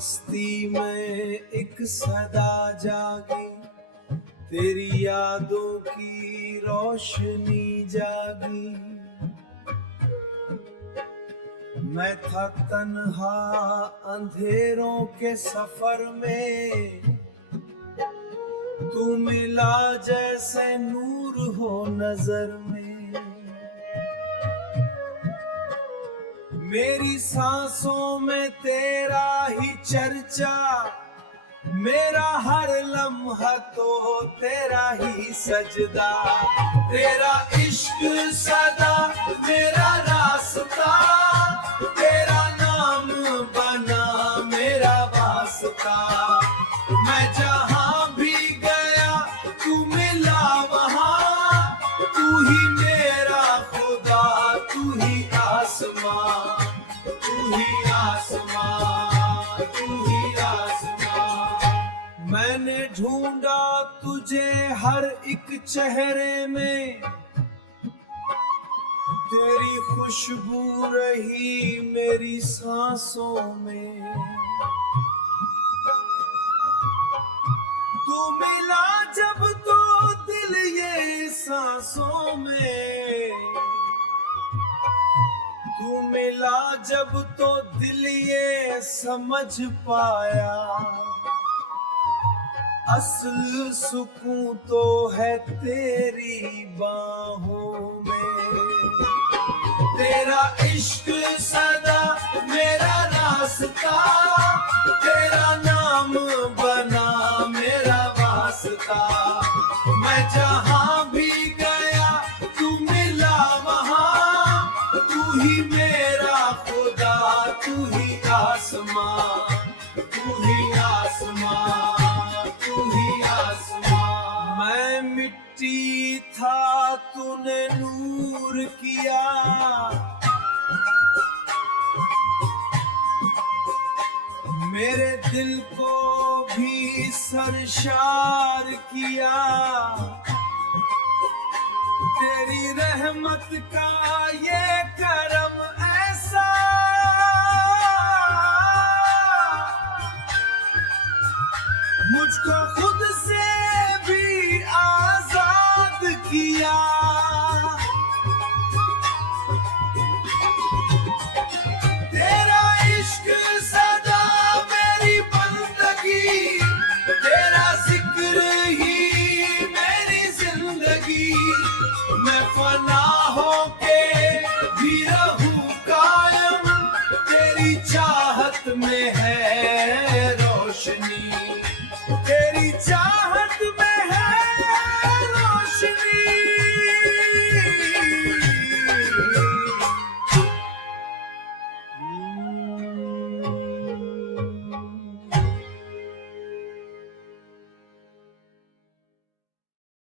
मस्ती में एक सदा जागी, तेरी यादों की रोशनी जागी। मैं था तन्हा अंधेरों के सफर में, तू मिला जैसे नूर हो नजर में। मेरी सांसों में तेरा ही चर्चा, मेरा हर लम्हा तो तेरा ही सजदा। तेरा इश्क सदा मेरा रास्ता, तेरा नाम बना मेरा वास्ता। मैं जहां भी गया तू मिला वहां, तू ही मेरा खुदा, तू ही आसमां, तू ही आसमां, तू ही आसमां। मैंने ढूंढा तुझे हर एक चेहरे में, तेरी खुशबू रही मेरी सांसों में। तू मिला जब तो दिल ये सांसों में, तू मिला जब तो दिल ये समझ पाया, असल सुकून तो है तेरी बाहों में। तेरा इश्क सदा मेरा रास्ता, तेरा नाम बना मेरा वास्ता। मैं जहां भी गया तू मिला वहां, तू ही मेरा खुदा, तू ही आसमां, तू ही आसमां, तू ही आसमां। मैं मिट्टी था तूने नूर किया, मेरे दिल को भी सरशार किया। तेरी रहमत का ये करम ऐसा, मुझको